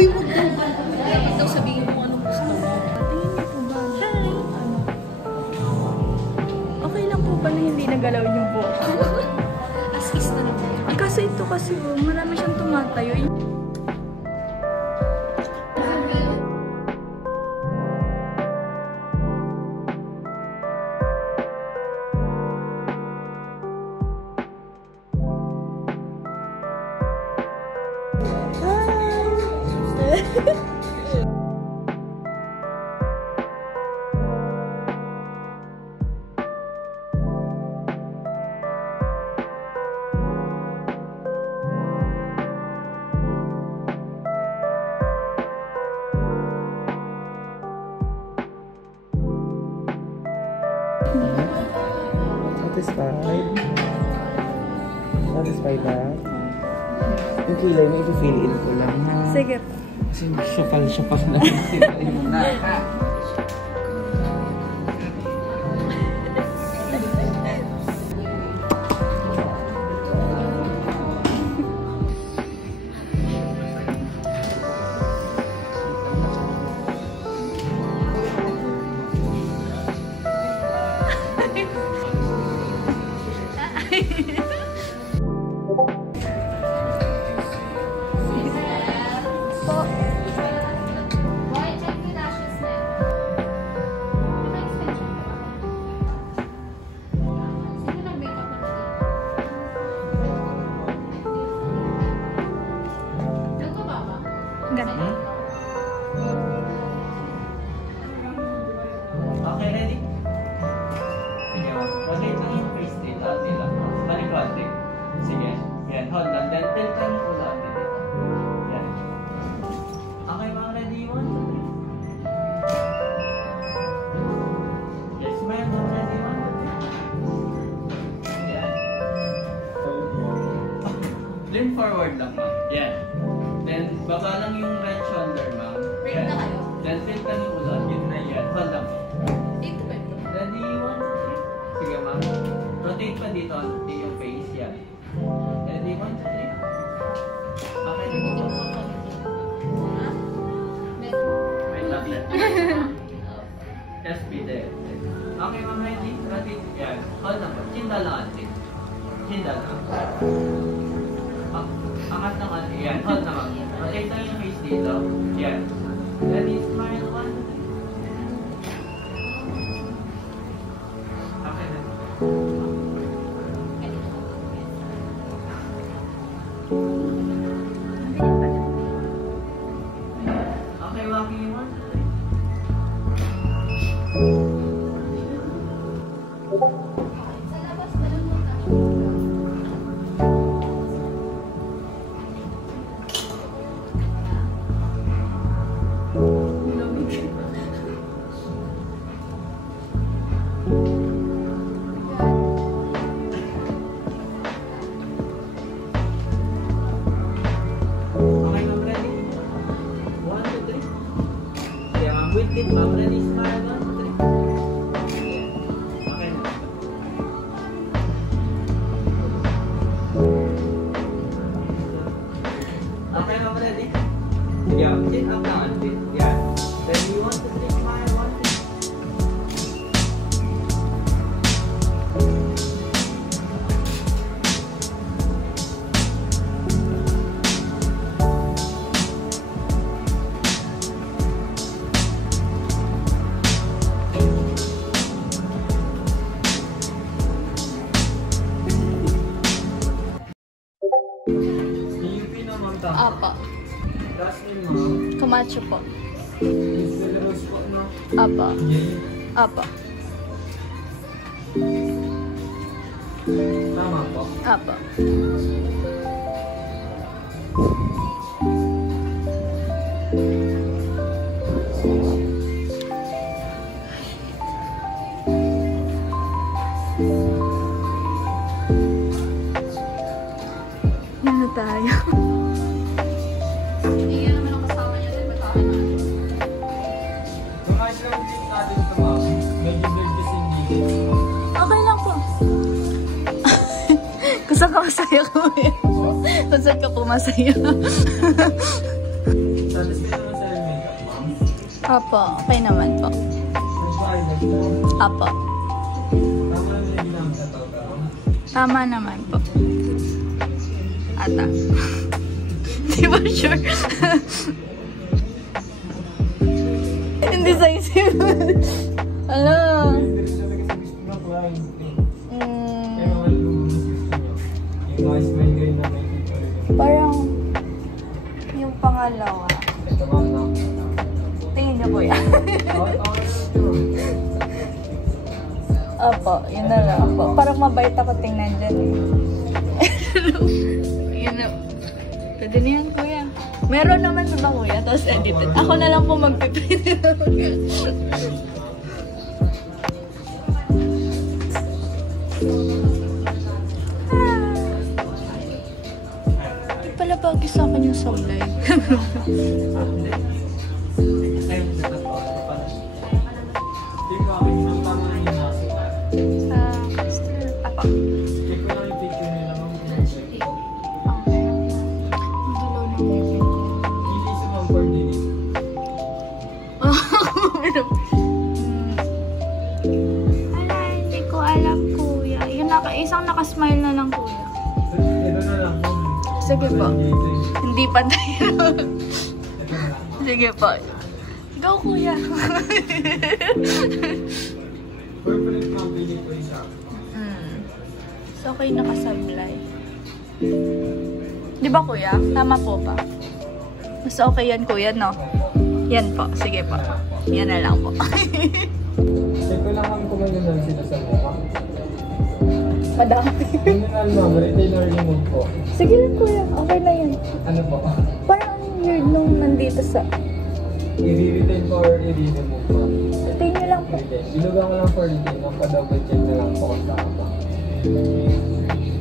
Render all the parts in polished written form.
Uy, wag daw ba? Dapat daw sabihin mo anong gusto mo. Tingin niyo po ba? Hi! Okay lang po ba na hindi nagalaw yung buhok? As is na naman. Kasi ito kasi marami siyang tumatayo. Satisfied? Satisfied na? Yung kilay mo, i-fill in ko lang ha. Sige. Kasi syupal na yung na. Okay, ready? Sige, rotate lang yung face dito at nila. Balik konti. Sige, yan, hold on. Then, tilt lang yung ulo at dito. Yan. Okay, ma'am, ready? 1, 2, 3. Yes, ma'am, ready? 1, 2, 3. Yan. Lean forward lang, ma'am. Yan. Then, baba lang yung right shoulder, ma'am. Break na kayo. Then, tilt lang yung ulo. Yun na yan. Hold on. Dito ba ito? Ready? 1, 2, 3. Sige, ma'am. Rotate pa dito. Yung face. Yan. Ready? 1, 2, 3. Okay. Hindi ko makakalimutan. Ha? Wait lang. Just be there. Okay, ma'am. Ready? Rotate. Yan. Hold on. Chinda lang ante. Chinda lang. Angat ng ante. Yan. Hold na, ma'am. Rotate lang yung face dito. Yan. Ready? Smile. 1, 2, 3. Okay na. Okay, walking in 1, 2, 3. Sa labas, balon mo ka. Okay, ma'am, ready? 1, 2, 3. Yeah, ma'am, with it, ma'am, ready? Smile, 1, 2, 3. Okay na. Okay, ma'am, ready? Yeah, chin up na onti. Yeah. Ready? 1, 2, 3. Smile, 1, 2, 3. UP naman ta. Apa. Last name, ma'am. Camacho po. Rose po, no? Apa. Yeah. Apa. Tama po. Apa. Yan na tayo. Hindi yan naman ang kasama niya din. Batahan na. Yung ice cream dip natin ito, ma'am. Medyo blurred kasi yung gilid. Okay lang po. Kung saan ka masaya ko eh. Kung saan ka po masaya. Sa Satisfied naman sa makeup, ma'am? Opo, okay naman po. Nag-violet po. Opo. Tama naman yung ginamit sa tao. Tama naman po. Ata. Di ba sure? Hindi sa isip. Ano? Hindi rin talaga sa gusto ng client. Kaya mga lumabas gusto nyo. Yung mga smile kayo na may picture. Parang yung pangalawa. Ito ma'am na. Tingin niyo po yan. Okay lang. Opo, yun na lang po. Parang mabait ako tingnan dyan eh. Yun na. Pwede na yan, kuya. Meron naman ba kuya? Tapos edited. Ako na lang po magpiprint. Hindi pala bagay sa akin yung sablay. Hindi. Ayun, ito po. Hindi ko akin yung tama na yung nasulat. Ako. Check ko lang yung picture nila ma'am. Okay. Ang dilaw na bibig ko. Hindi sa ma'am for delete. Ala, hindi ko alam kuya. Yung isang nakasmile na lang kuya. Ito na lang ma'am. Sige po. Hindi pa tayo. Ito na lang. Sige po. Go kuya. Corporate company po isa. So, okay nakasablay. Di ba kuya? Tama po ba? Mas okay yan kuya, no? Yan po. Sige po. Yan na lang po. Check ko lang ma'am kung ano lang sila sa mukha. Madami. Yun na lang ma'am, retainer remove po. Sige lang kuya. Okay na yan. Ano po? Parang weird nung nandito sa... I-retain po or i-remove po? Retain nyo lang po. Retain. Bilugan ko lang for retain. Napa-double check na lang po kung saan ba.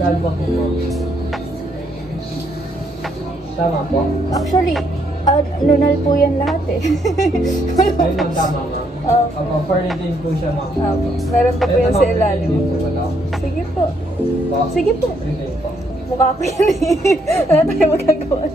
Saan ba po ma'am? Tama po? Actually, nunal po yan lahat eh. Ayun lang, tama ma'am. Opo, for retain po siya ma'am. Meron pa po Ito, yan ma'am, sa ilalim. retain po ba daw? Sige po. Po? Sige po. Retain po. Mukha ko yan eh. Wala tayo magagawa.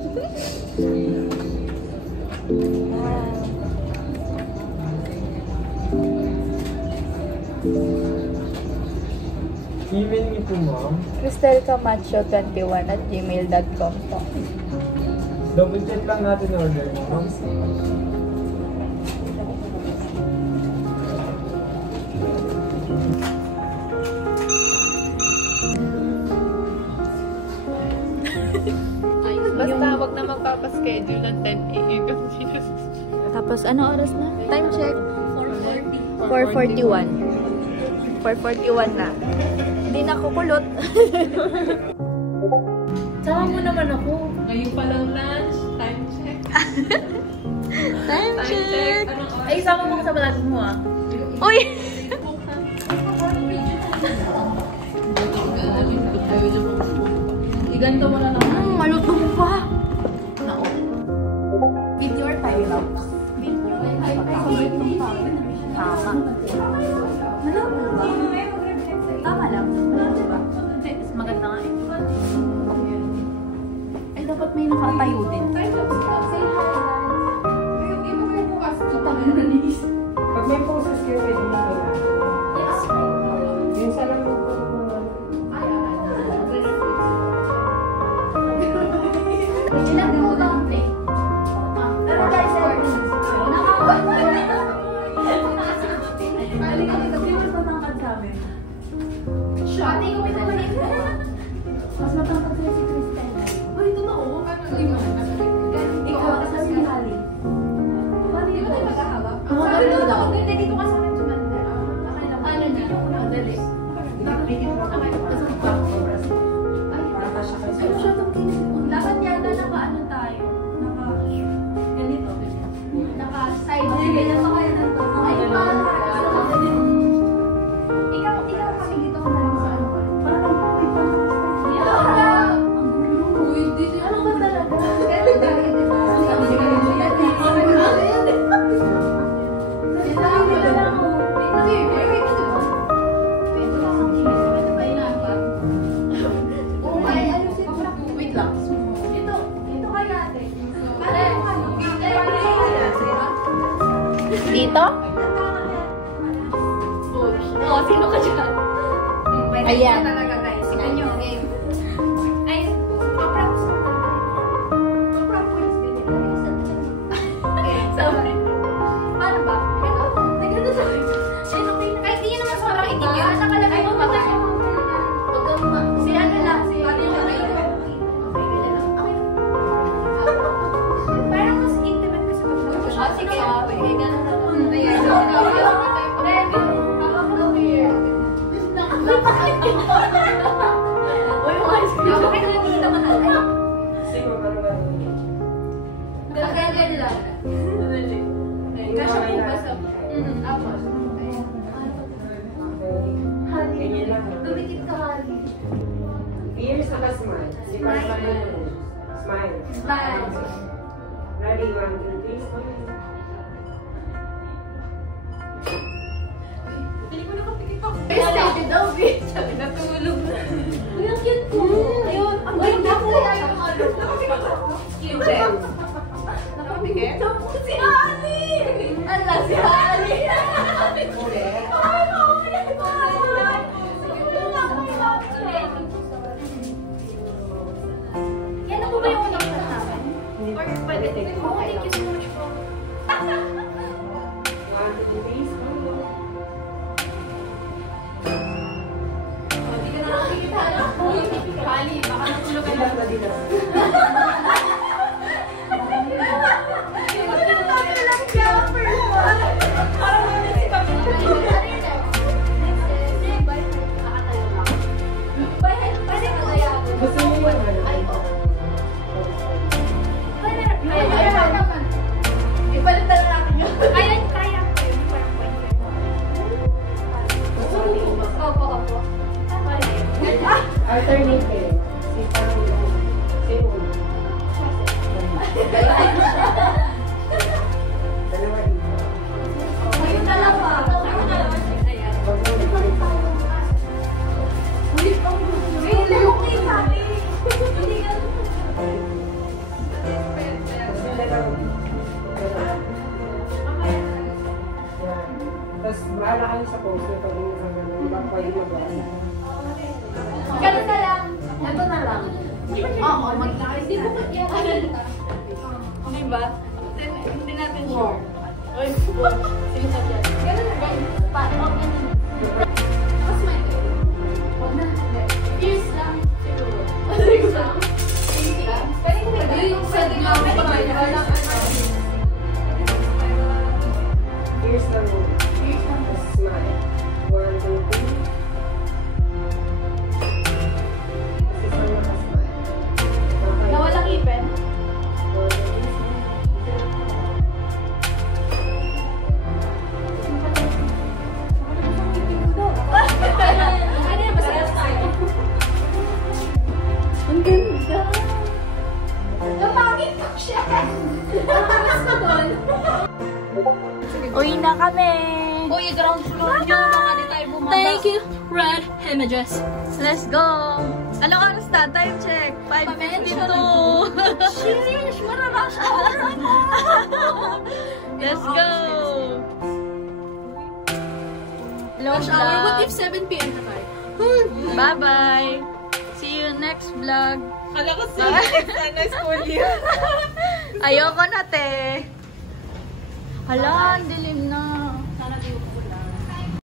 Email niyo po ma'am. CrystalCamacho21@gmail.com po. Double check lang natin order mo ma'am. Basta wag na magpapaschedule ng 10 a.m. Tapos ano oras na? Time check. 4:41. 4:41 na. Hindi na kukulot. Sama mo naman ako. Ngayon pa lang lunch. Time check. Time check. Anong oras? Ay, sama mo ko sa balat mo ah. Uy! Iganto mo na lang. Malutong pa. Video or time lapse? Video. Tama. Tama lang. Diba? Mas maganda nga eh. Ay, dapat may nakatayo din. Pag may process kayo, pwede na kaya. Yes. Yun sa lang po. Ilan din mo ba ang play? Pero guys, Ate, ikaw may naman mas matangkad sa'yo si Kristen. Ay, totoo. Paano yung mga Ikaw, kasi Dito? Oo, sino ka dyan? Ayan. Talaga guys. Tignan nyo, game. Ay, pa-practice mo. Pa-practice din. Sorry. Paano ba? Nagano sa akin. Kahit di nyo naman sobrang itig yun. Nakalagay mo ba tayo? Si ano lang. Si ano lang. Parang mas intimate kasi mag-focus. Oh, sige. Okay, ganun na lang. Ayan. Uy, mga screen. Okay na lang kita matalay. Sige, parang Ganyan lang. Kasya po ba sa... Apo. ganyan lang. Tumikit ka, Hali. Ears naka-smile. Si Pastor smile. Smile. Ready, 1, 2, 3, smile. Steady daw, bitch. Natulog na. Uy, ang cute ko. Ayun. Ang ganda ko. Cute. Nakapigil? Si Ali! Ala, si Ali! Ay, yan ako ba yung unang kasama? Or pwede? Oh, thank you so much po. 1, 2, 3, smile. Hindi ka na nakikita na. Hali, baka natulog ka na. Gusto mo yung ano? Ipalitan na natin yun. Kaya ko yun. Parang pwede. Opo. Alternate kayo. Si parang si ulo. Dalawa dito. Ngayon dalawa. Ayan. Huwag mo ipalitan. Kasi dalawa. Yan. Tapos bahala kayo sa post nyo pag yung hanggang back pa yung mag-aala. Ganun na lang. Ito na lang. Oo, mag-nakay. Hindi ko mag-iyakan. Okay ba? Hindi natin sure. Uy, sino sa dyan? Ganun na guys. Paano? Mas may huwag na. Ears lang. Siguro. Ears lang. Ears lang. Pwede ko ba? Yung sa dingaw ko ba? Walang ano. Ears lang mo. Ears lang. Tapos smile. 1, 2, 3. Kasi sa naka-smile. Okay. Na walang ipin? 1, 2, 3, smile. Ano yung masaya sa'yo? Ang ganda. Napangit ko siya. Napangit ko doon. Uwi na kami. Uy, ground floor nyo. Baka di tayo bumaba. Thank you. Red images. Let's go. Anong oras na? Time check. 5:52. Sheesh, mararush hour ako. Let's go. Rush hour. What if 7 p.m. na tayo? Bye-bye. See you next vlog. Kala ko sana school year. Ayoko na, te. Hala, ang dilim na.